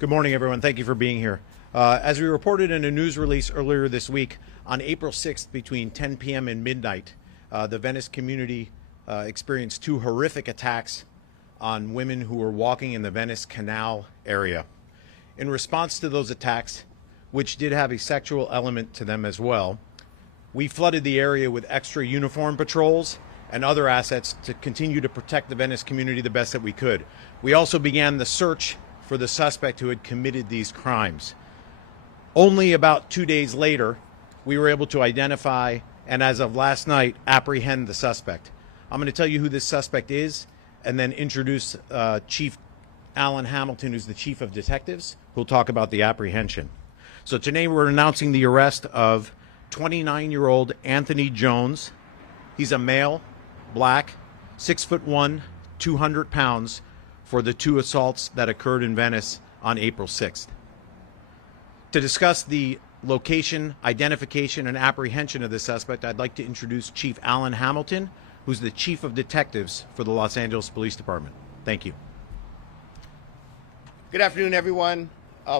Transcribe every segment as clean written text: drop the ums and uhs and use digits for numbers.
Good morning, everyone. Thank you for being here. As we reported in a news release earlier this week, on April 6th between 10 p.m. and midnight, the Venice community experienced two horrific attacks on women who were walking in the Venice Canal area. In response to those attacks, which did have a sexual element to them as well, we flooded the area with extra uniform patrols and other assets to continue to protect the Venice community the best that we could. We also began the search for the suspect who had committed these crimes. Only about 2 days later, we were able to identify and, as of last night, apprehend the suspect. I'm going to tell you who this suspect is and then introduce Chief Alan Hamilton, who's the Chief of Detectives, who'll talk about the apprehension. So today we're announcing the arrest of 29-year-old Anthony Jones. He's a male, black, 6'1", 200 pounds, for the two assaults that occurred in Venice on April 6th. To discuss the location, identification, and apprehension of the suspect, I'd like to introduce Chief Alan Hamilton, who's the Chief of Detectives for the Los Angeles Police Department. Thank you. Good afternoon, everyone.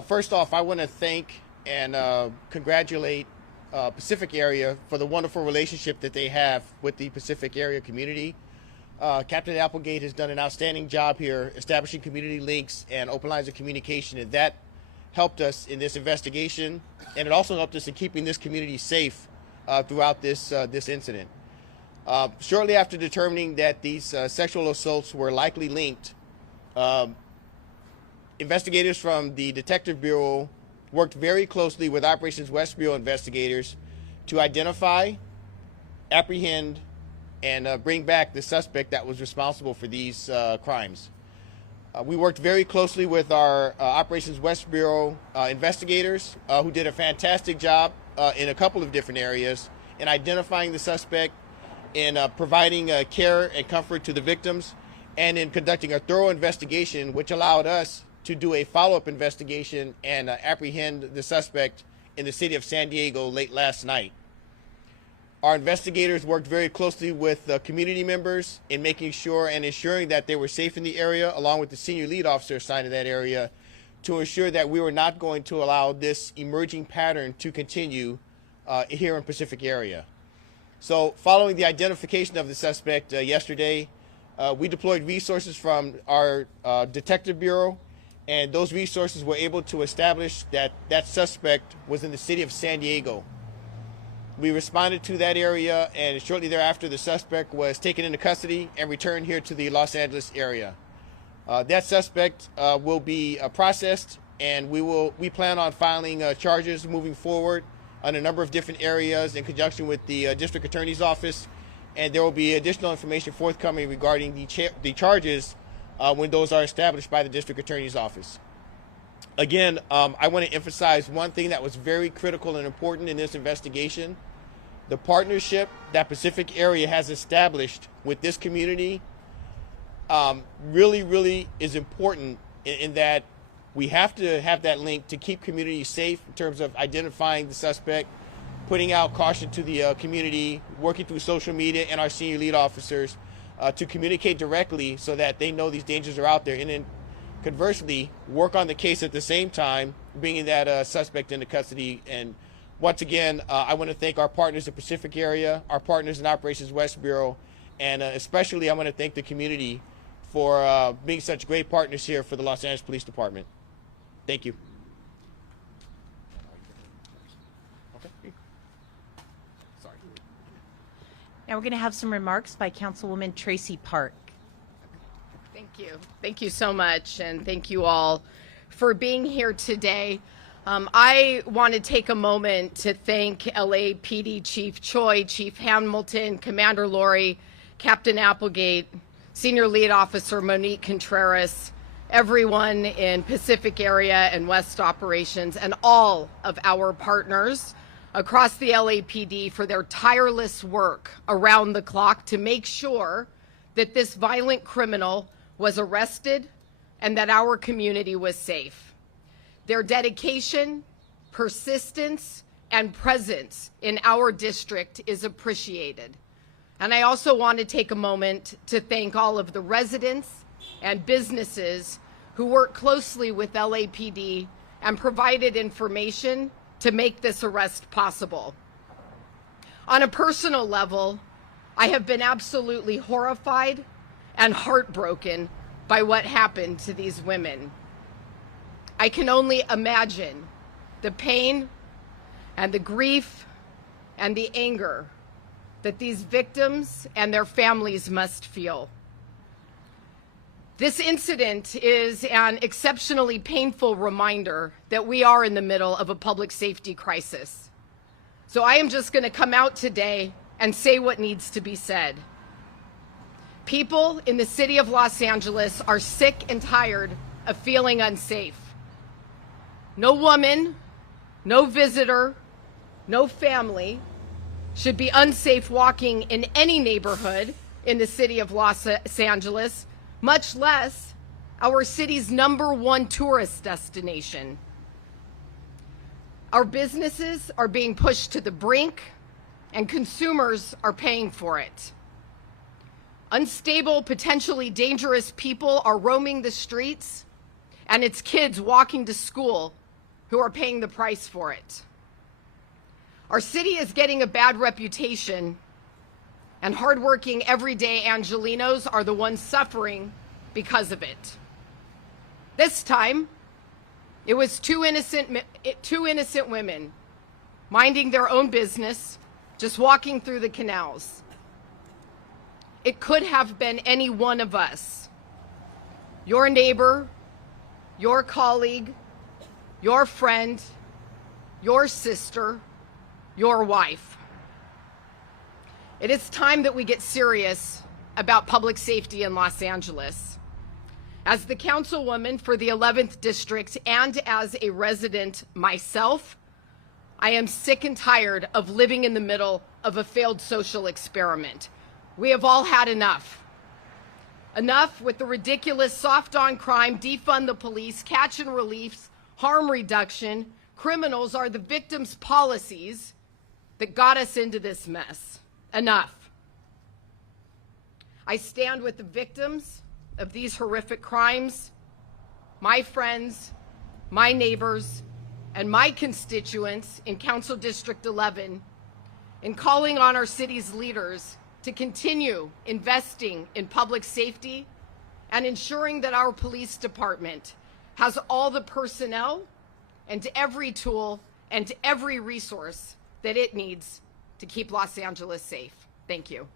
First off, I want to thank and congratulate Pacific Area for the wonderful relationship that they have with the Pacific Area community. Captain Applegate has done an outstanding job here establishing community links and open lines of communication, and that helped us in this investigation, and it also helped us in keeping this community safe throughout this incident. Shortly after determining that these sexual assaults were likely linked, investigators from the Detective Bureau worked very closely with Operations West Bureau investigators to identify, apprehend, and bring back the suspect that was responsible for these crimes. We worked very closely with our Operations West Bureau investigators who did a fantastic job in a couple of different areas in identifying the suspect, in providing care and comfort to the victims, and in conducting a thorough investigation, which allowed us to do a follow-up investigation and apprehend the suspect in the city of San Diego late last night. Our investigators worked very closely with community members in making sure and ensuring that they were safe in the area, along with the senior lead officer assigned to that area, to ensure that we were not going to allow this emerging pattern to continue here in Pacific Area. So following the identification of the suspect yesterday, we deployed resources from our Detective Bureau, and those resources were able to establish that that suspect was in the city of San Diego. We responded to that area, and shortly thereafter, the suspect was taken into custody and returned here to the Los Angeles area. That suspect will be processed, and we plan on filing charges moving forward on a number of different areas in conjunction with the District Attorney's Office, and there will be additional information forthcoming regarding the charges when those are established by the District Attorney's Office. Again, I want to emphasize one thing that was very critical and important in this investigation. The partnership that Pacific Area has established with this community really is important in that we have to have that link to keep communities safe in terms of identifying the suspect, putting out caution to the community, working through social media and our senior lead officers to communicate directly so that they know these dangers are out there, and then conversely work on the case at the same time, bringing that suspect into custody. And once again, I want to thank our partners in Pacific Area, our partners in Operations West Bureau, and especially I want to thank the community for being such great partners here for the Los Angeles Police Department. Thank you. Okay. Sorry. Now we're going to have some remarks by Councilwoman Tracy Park. Thank you. Thank you so much, and thank you all for being here today. I want to take a moment to thank LAPD Chief Choi, Chief Hamilton, Commander Laurie, Captain Applegate, Senior Lead Officer Monique Contreras, everyone in Pacific Area and West Operations, and all of our partners across the LAPD for their tireless work around the clock to make sure that this violent criminal was arrested and that our community was safe. Their dedication, persistence, and presence in our district is appreciated. And I also want to take a moment to thank all of the residents and businesses who worked closely with LAPD and provided information to make this arrest possible. On a personal level, I have been absolutely horrified and heartbroken by what happened to these women. I can only imagine the pain and the grief and the anger that these victims and their families must feel. This incident is an exceptionally painful reminder that we are in the middle of a public safety crisis. So I am just going to come out today and say what needs to be said. People in the city of Los Angeles are sick and tired of feeling unsafe. No woman, no visitor, no family should be unsafe walking in any neighborhood in the city of Los Angeles, much less our city's #1 tourist destination. Our businesses are being pushed to the brink, and consumers are paying for it. Unstable, potentially dangerous people are roaming the streets, and it's kids walking to school who are paying the price for it. Our city is getting a bad reputation, and hardworking, everyday Angelenos are the ones suffering because of it. This time, it was two innocent women minding their own business, just walking through the canals. It could have been any one of us, your neighbor, your colleague, your friend, your sister, your wife. It is time that we get serious about public safety in Los Angeles. As the councilwoman for the 11th District and as a resident myself, I am sick and tired of living in the middle of a failed social experiment. We have all had enough. Enough with the ridiculous soft on crime, defund the police, catch and release, harm reduction. Criminals are the victims' policies that got us into this mess. Enough. I stand with the victims of these horrific crimes, my friends, my neighbors, and my constituents in Council District 11 in calling on our city's leaders to continue investing in public safety and ensuring that our police department has all the personnel and every tool and every resource that it needs to keep Los Angeles safe. Thank you.